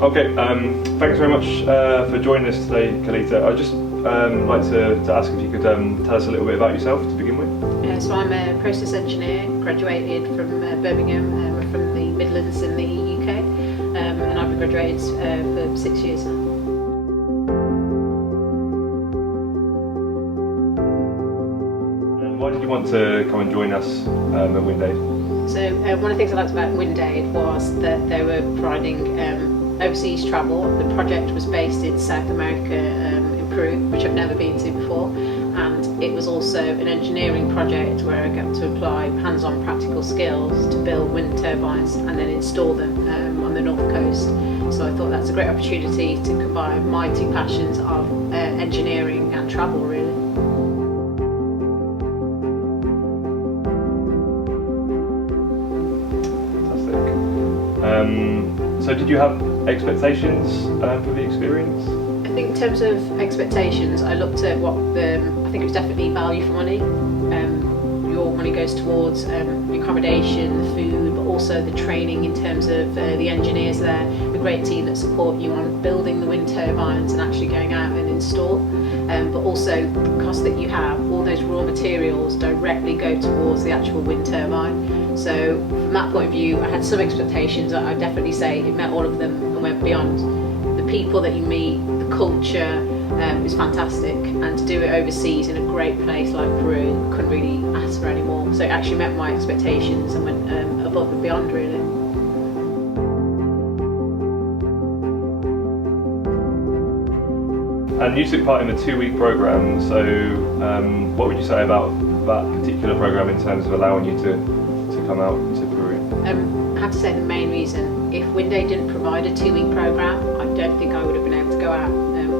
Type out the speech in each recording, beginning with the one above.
Okay, thanks very much for joining us today, Kalita. I'd just like to ask if you could tell us a little bit about yourself to begin with. So I'm a process engineer, graduated from Birmingham, from the Midlands in the UK, and I've been graduated for 6 years now. Why did you want to come and join us at Windaid? So one of the things I liked about Windaid was that they were providing overseas travel. The project was based in South America, in Peru, which I've never been to before, and it was also an engineering project where I got to apply hands-on practical skills to build wind turbines and then install them on the north coast. So I thought that's a great opportunity to combine my two passions of engineering and travel, really. So did you have expectations for the experience? I think in terms of expectations, I looked at what I think it was definitely value for money. Your money goes towards the accommodation, the food, but also the training in terms of the engineers there, the great team that support you on building the wind turbines and actually going out and install. But also the cost that you have, all those raw materials directly go towards the actual wind turbine. So from that point of view, I had some expectations. I'd definitely say it met all of them and went beyond. The people that you meet, the culture is fantastic, and to do it overseas in a great place like Peru, couldn't really ask for any more. So it actually met my expectations and went above and beyond, really. And you took part in a 2-week programme, so what would you say about that particular programme in terms of allowing you to come out to Peru? I have to say the main reason, if Windaid didn't provide a 2-week programme, I don't think I would have been able to go out.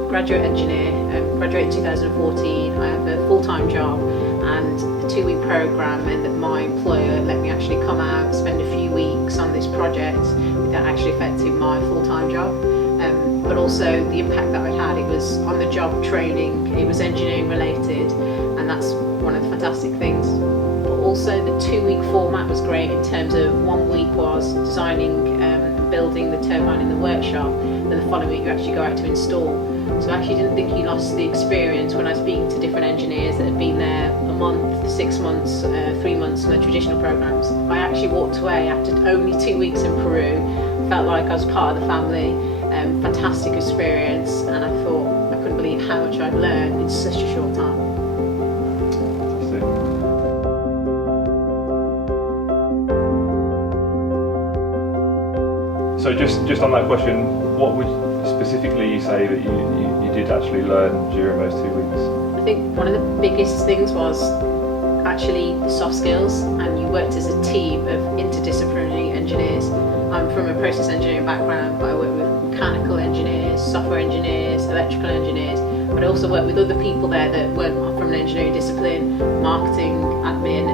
Graduate engineer, graduated in 2014, I have a full-time job, and the 2-week programme meant that my employer let me actually come out, spend a few weeks on this project without actually affecting my full-time job. But also the impact that I had, it was on the job training, it was engineering related, and that's one of the fantastic things. Also the 2-week format was great in terms of 1 week was designing and building the turbine in the workshop, and the following week you actually go out to install. So I actually didn't think you lost the experience when I was speaking to different engineers that had been there a month, 6 months, 3 months on the traditional programs. I actually walked away after only 2 weeks in Peru, felt like I was part of the family, fantastic experience, and I thought I couldn't believe how much I'd learned in such a short time. So just on that question, what would specifically you say that you did actually learn during those 2 weeks? I think one of the biggest things was actually the soft skills, and you worked as a team of interdisciplinary engineers. I'm from a process engineering background, but I work with mechanical engineers, software engineers, electrical engineers, but I also work with other people there that weren't from an engineering discipline, marketing, admin.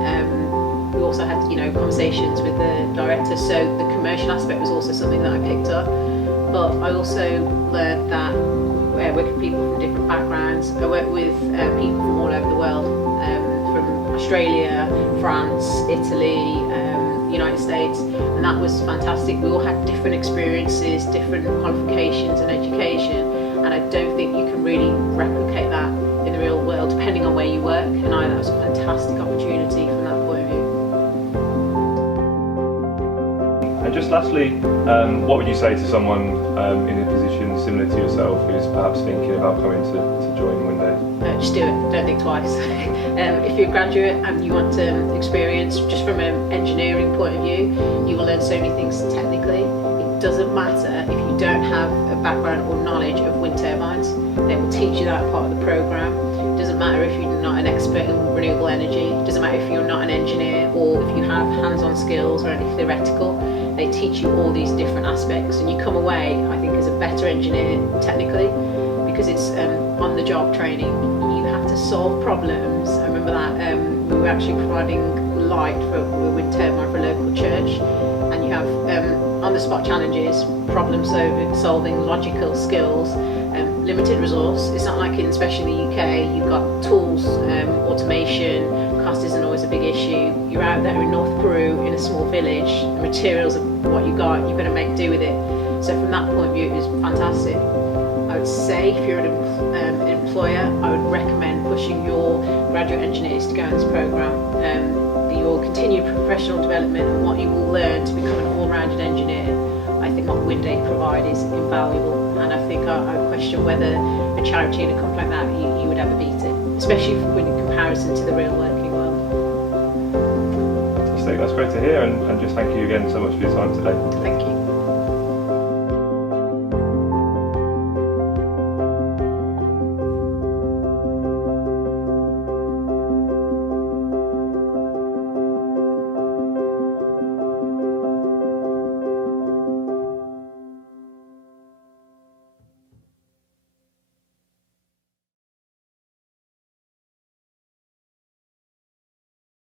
We also had, conversations with the director, so the commercial aspect was also something that I picked up. But I also learned that I work with people from different backgrounds. I work with people from all over the world, from Australia, France, Italy, United States, and that was fantastic. We all had different experiences, different qualifications and education, and I don't think you can really replicate that in the real world depending on where you work, and that was a fantastic opportunity from that point of view. And just lastly, what would you say to someone in a position similar to yourself who's perhaps thinking about coming to join Windaid? Just do it, don't think twice. If you're a graduate and you want to experience, just from an engineering point of view, you will learn so many things technically. It doesn't matter if you don't have a background or knowledge of wind turbines, they will teach you that part of the programme. It doesn't matter if you're not an expert in renewable energy, it doesn't matter if you're not an engineer or if you have hands-on skills or any theoretical. They teach you all these different aspects, and you come away, I think, as a better engineer technically, because it's on-the-job training. You have to solve problems. I remember that we were actually providing light for a wind turbine for a local church, and you have on-the-spot challenges, problem-solving, logical skills, limited resource. It's not like especially in the UK, you've got tools, automation, cost isn't always a big issue. You're out there in North Peru in a small village, the materials of what you got, you've got to make do with it. So from that point of view, it was fantastic. I would say if you're an employer, I would recommend pushing your graduate engineers to go in this programme. Your continued professional development and what you will learn to become an all-rounded engineer, I think what Winday provide is invaluable, and I think I would question whether a charity and a company like that you would ever beat it, especially in comparison to the real working world. Fantastic, that's great to hear, and just thank you again so much for your time today. Thank you.